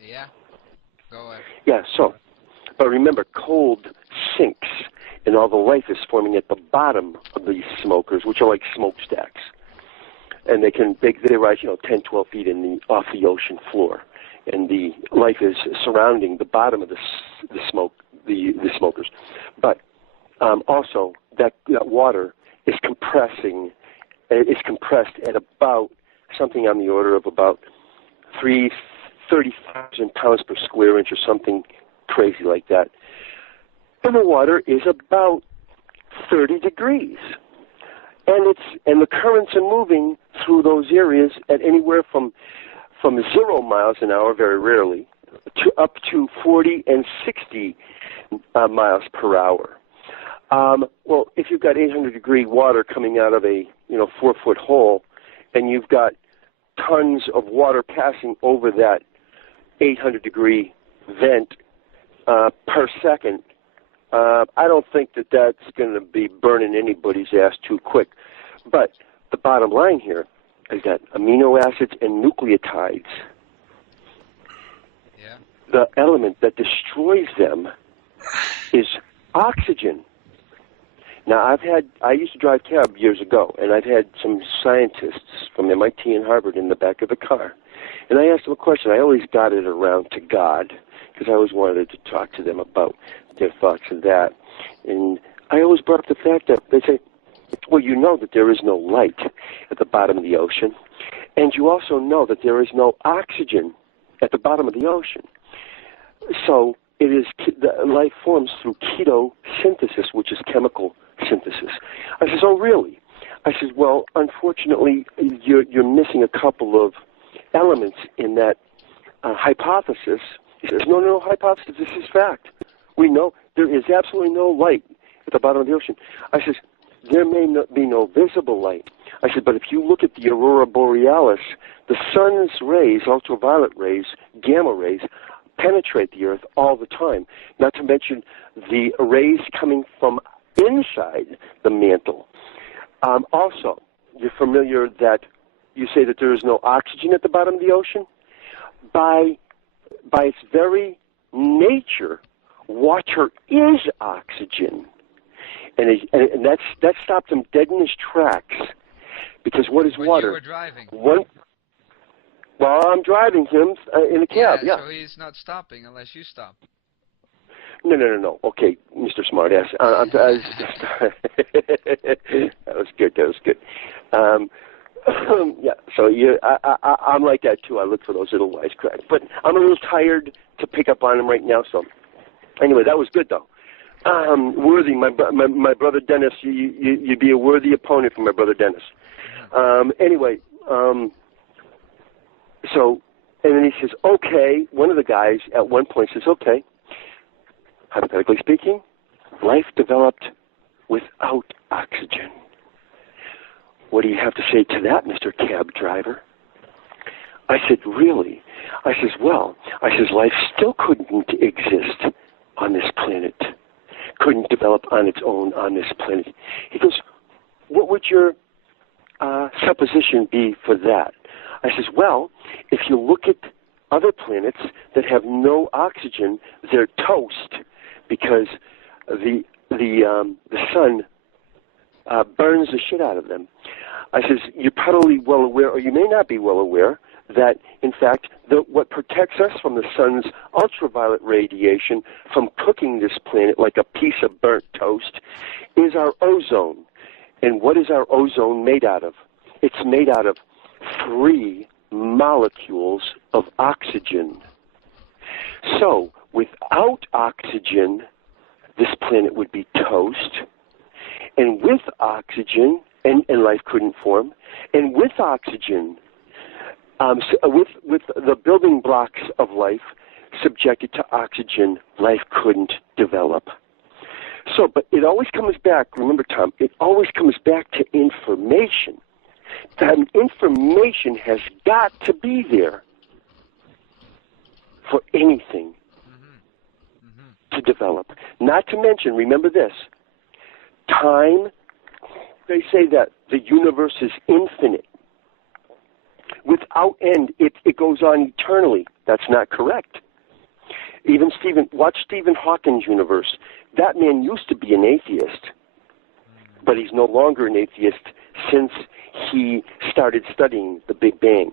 Yeah. Go ahead. Yeah, so, but remember, cold sinks, and all the life is forming at the bottom of these smokers, which are like smokestacks. And they rise, 10, 12 feet off the ocean floor. And the life is surrounding the bottom of the smokers. But also, that water is compressing. It's compressed at about something on the order of about 30,000 pounds per square inch or something crazy like that. And the water is about 30 degrees. And the currents are moving through those areas at anywhere from 0 miles an hour, very rarely, to up to 40 and 60 miles per hour. Well, if you've got 800-degree water coming out of a 4-foot hole, and you've got tons of water passing over that 800-degree vent per second, I don't think that's going to be burning anybody's ass too quick. But the bottom line here is that amino acids and nucleotides, the element that destroys them is oxygen. Now, I used to drive cab years ago, and I've had some scientists from MIT and Harvard in the back of the car. And I asked them a question. I always got it around to God, because I always wanted to talk to them about their thoughts of that. And I always brought up the fact that they say, well, you know that there is no light at the bottom of the ocean, and you also know that there is no oxygen at the bottom of the ocean. So life forms through ketosynthesis, which is chemical synthesis. I says, oh, really? I says, well, unfortunately, you're missing a couple of elements in that hypothesis. He says, no, hypothesis, this is fact. We know there is absolutely no light at the bottom of the ocean. I says, there may be no visible light. I said, but if you look at the aurora borealis, the sun's rays, ultraviolet rays, gamma rays, penetrate the Earth all the time, not to mention the rays coming from inside the mantle. Also, you're familiar that you say that there is no oxygen at the bottom of the ocean? By its very nature, water is oxygen. And that stopped him dead in his tracks. Because what is water? You were driving. Well, I'm driving him in a cab, yeah. So he's not stopping unless you stop. No. Okay, Mr. Smartass. That was good. Yeah, so I'm like that, too. I look for those little wisecracks. But I'm a little tired to pick up on them right now, so... Anyway, that was good, though. Worthy, my brother Dennis, you'd be a worthy opponent for my brother Dennis. Anyway, so, and then he says, okay, one of the guys at one point says, okay, hypothetically speaking, life developed without oxygen. What do you have to say to that, Mr. Cab Driver? I said, really? I says, life still couldn't exist on this planet, couldn't develop on its own on this planet. He goes, what would your supposition be for that? I says, well, if you look at other planets that have no oxygen, they're toast because the sun burns the shit out of them. I says, you're probably well aware, or you may not be well aware, that, in fact, what protects us from the sun's ultraviolet radiation from cooking this planet like a piece of burnt toast is our ozone. And what is our ozone made out of? It's made out of 3 molecules of oxygen. So, without oxygen, this planet would be toast. And with oxygen, and life couldn't form, and with oxygen, with the building blocks of life subjected to oxygen, life couldn't develop. So, but it always comes back, remember, Tom, it always comes back to information. That information has got to be there for anything to develop. Not to mention, remember this, time, they say that the universe is infinite. without end. It goes on eternally. That's not correct. Even watch Stephen Hawking's universe. That man used to be an atheist, but he's no longer an atheist since he started studying the Big Bang.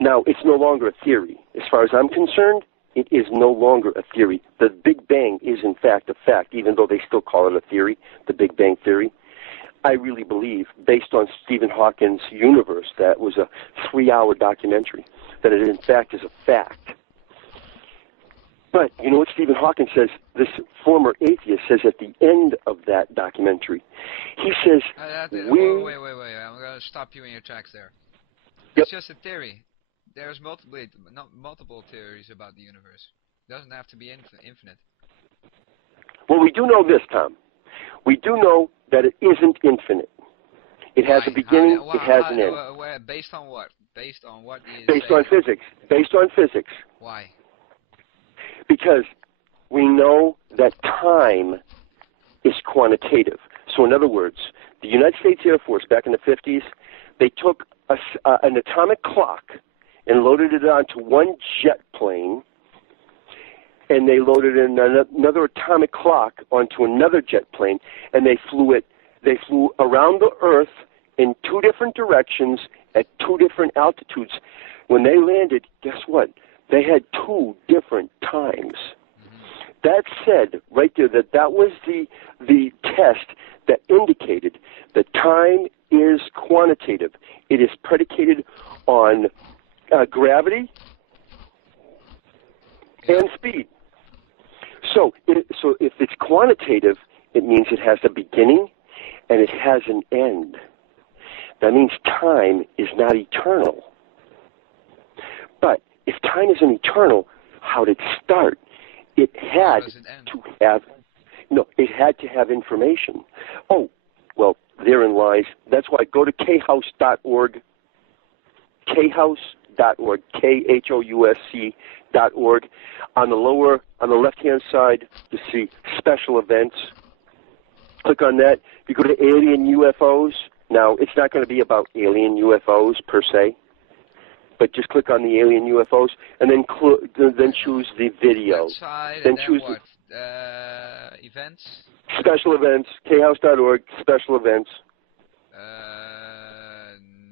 Now, it's no longer a theory. As far as I'm concerned, it is no longer a theory. The Big Bang is, in fact, a fact, even though they still call it a theory, the Big Bang Theory. I really believe, based on Stephen Hawking's universe, that was a 3-hour documentary, that it, in fact, is a fact. But you know what Stephen Hawking says, this former atheist says at the end of that documentary? He says, wait. I'm going to stop you in your tracks there. Yep. It's just a theory. There's multiple theories about the universe. It doesn't have to be infinite. Well, we do know this, Tom. We do know that it isn't infinite. It has a beginning, it has an end. Based on what? Based on what is Based on physics. Based on physics. Why? Because we know that time is quantitative. So in other words, the United States Air Force back in the 50s, they took an atomic clock and loaded it onto one jet plane, and they loaded in another atomic clock onto another jet plane, and they flew around the Earth in 2 different directions at 2 different altitudes. When they landed, guess what? They had 2 different times. That said, right there, that was the test that indicated that time is quantitative. It is predicated on gravity and speed. So if it's quantitative, it means it has a beginning and it has an end. That means time is not eternal. But if time isn't eternal, how did it start? It had to have information. Oh, well, therein lies. That's why go to khouse.org. khouse.org, KHOUSC.org. On the left-hand side, you see special events. Click on that. You go to alien UFOs. Now, it's not going to be about alien UFOs per se, but just click on the alien UFOs and then choose the video. Then choose what? Events? Special events, khouse.org, special events.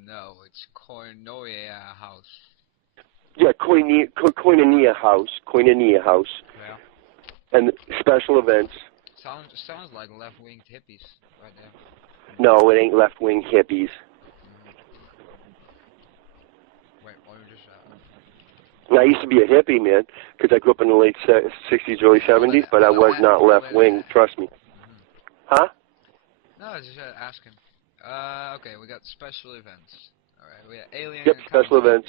No, it's Koinonia House. Yeah, Koinonia House. Yeah. And special events. Sounds like left-winged hippies right there. No, it ain't left-wing hippies. Wait, what you just I used to be a hippie, man, because I grew up in the late 60s, early 70s, but I was not left-wing, trust me. Huh? No, I was just asking. Okay, we got special events. Alright, we got alien... Yep, special events.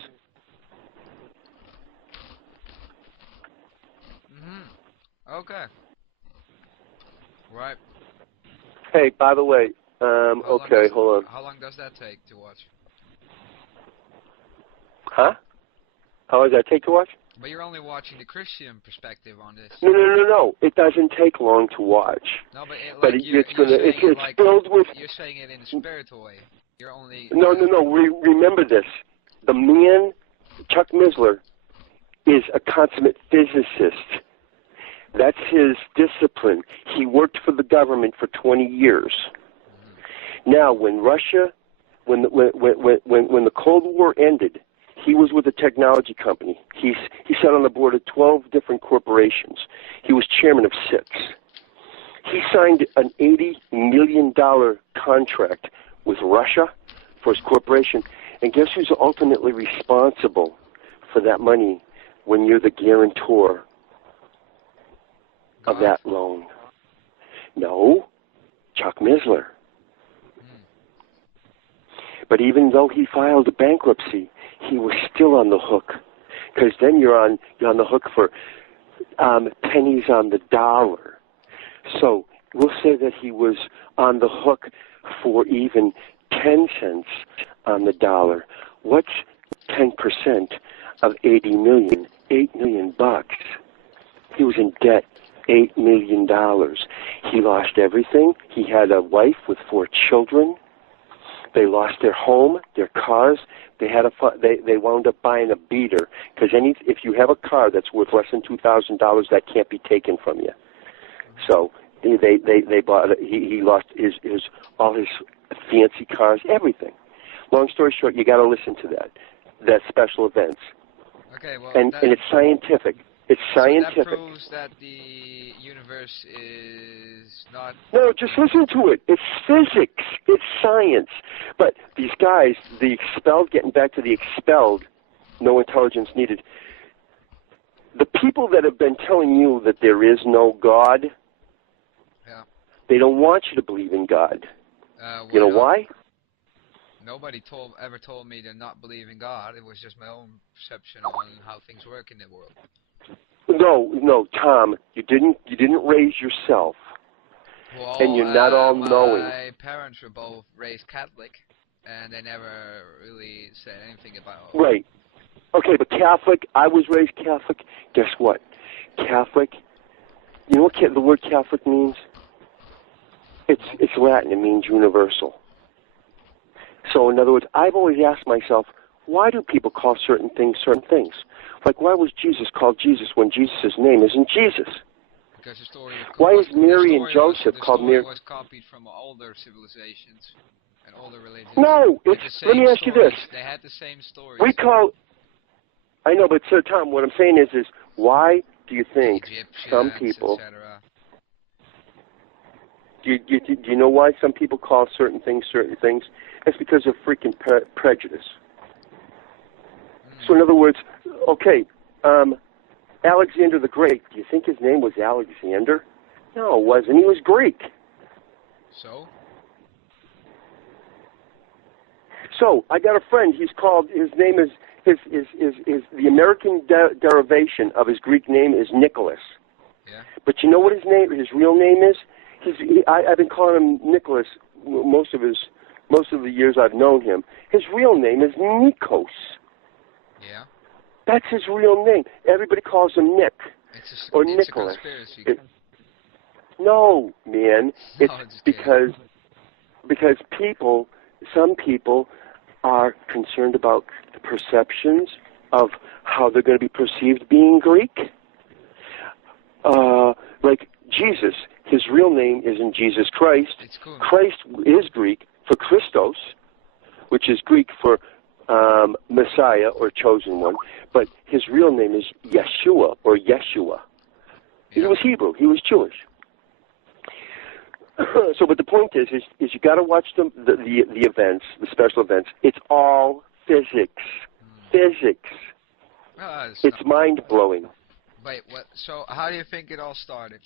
Okay. Right. Hey, by the way, okay, hold on. How long does that take to watch? Huh? How long does that take to watch? But you're only watching the Christian perspective on this. No. It doesn't take long to watch. No, but it's filled with... You're saying it in a spiritual way. You're only... No. Remember this. The man, Chuck Missler, is a consummate physicist. That's his discipline. He worked for the government for 20 years. Now, when the Cold War ended, he was with a technology company. He sat on the board of 12 different corporations. He was chairman of 6. He signed an $80 million contract with Russia for his corporation. And guess who's ultimately responsible for that money when you're the guarantor of that loan? No, Chuck Missler. But even though he filed a bankruptcy, he was still on the hook, because then you're on the hook for pennies on the dollar. So we'll say that he was on the hook for even 10 cents on the dollar. What's 10% of 80 million? $8 million bucks. He was in debt. $8 million. He lost everything. He had a wife with 4 children. They lost their home, their cars. They had they wound up buying a beater because if you have a car that's worth less than $2,000, that can't be taken from you. So they bought. He lost all his fancy cars, everything. Long story short, you got to listen to that special events. Okay, well, and it's scientific. It's scientific. So that proves that the universe is not... No, just listen to it. It's physics. It's science. But these guys, the expelled, getting back to the expelled, no intelligence needed. The people that have been telling you that there is no God, they don't want you to believe in God. You know why? Nobody ever told me to not believe in God. It was just my own perception on how things work in the world. No, Tom, you didn't raise yourself, well, and you're not all knowing. My parents were both raised Catholic, and they never really said anything about. Right. Okay, but Catholic. I was raised Catholic. Guess what? Catholic. You know what the word Catholic means? It's Latin. It means universal. So, in other words, I've always asked myself, why do people call certain things certain things? Like, why was Jesus called Jesus when Jesus' name isn't Jesus? Because the story why is Mary and Joseph called Mary? The story was copied from older civilizations and older religions. No, let me ask you this. They had the same stories. I know, but Sir Tom, what I'm saying is why do you think some people... Do you know why some people call certain things certain things? It's because of freaking prejudice. So in other words, okay, Alexander the Great, do you think his name was Alexander? No, it wasn't. He was Greek. So? So, I got a friend, his name is, the American derivation of his Greek name is Nicholas. Yeah. But you know what his real name is? I've been calling him Nicholas most of the years I've known him. His real name is Nikos. Yeah. That's his real name. Everybody calls him Nick or Nicholas. No, man. It's because some people are concerned about the perceptions of how they're going to be perceived being Greek. Like Jesus, his real name isn't Jesus Christ. Cool. Christ is Greek for Christos, which is Greek for Messiah or chosen one, but his real name is Yeshua or Yeshua. Yeah. He was Hebrew. He was Jewish. So, but the point is you got to watch the events, the special events. It's all physics. Physics. It's mind-blowing. Wait, what? So, how do you think it all started?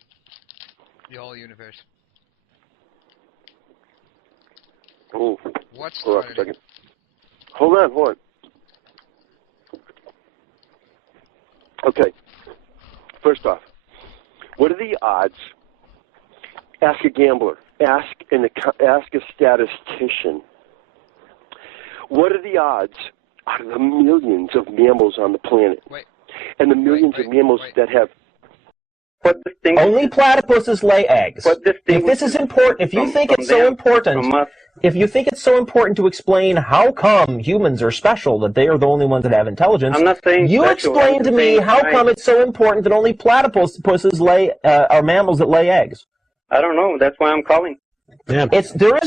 The whole universe. Oh. What started? Hold on a second. Hold on. Okay. First off, what are the odds? Ask a gambler. Ask a statistician. What are the odds out of the millions of mammals on the planet? And the millions of mammals that have... Only platypuses lay eggs. If this is important, if you think it's so important to explain how come humans are special, that they are the only ones that have intelligence, you explain to me how come it's so important that only platypuses are mammals that lay eggs. I don't know. That's why I'm calling. Yeah. There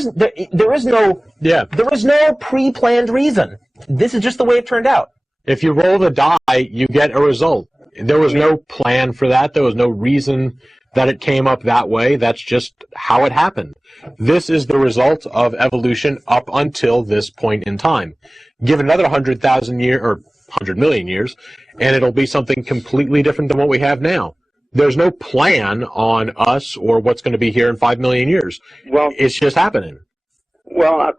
is no pre-planned reason. This is just the way it turned out. If you roll the die, you get a result. There was no plan for that. There was no reason that it came up that way. That's just how it happened. This is the result of evolution up until this point in time. Give it another 100,000 years or 100 million years, and it'll be something completely different than what we have now. There's no plan on us or what's going to be here in 5 million years. Well, it's just happening. Well,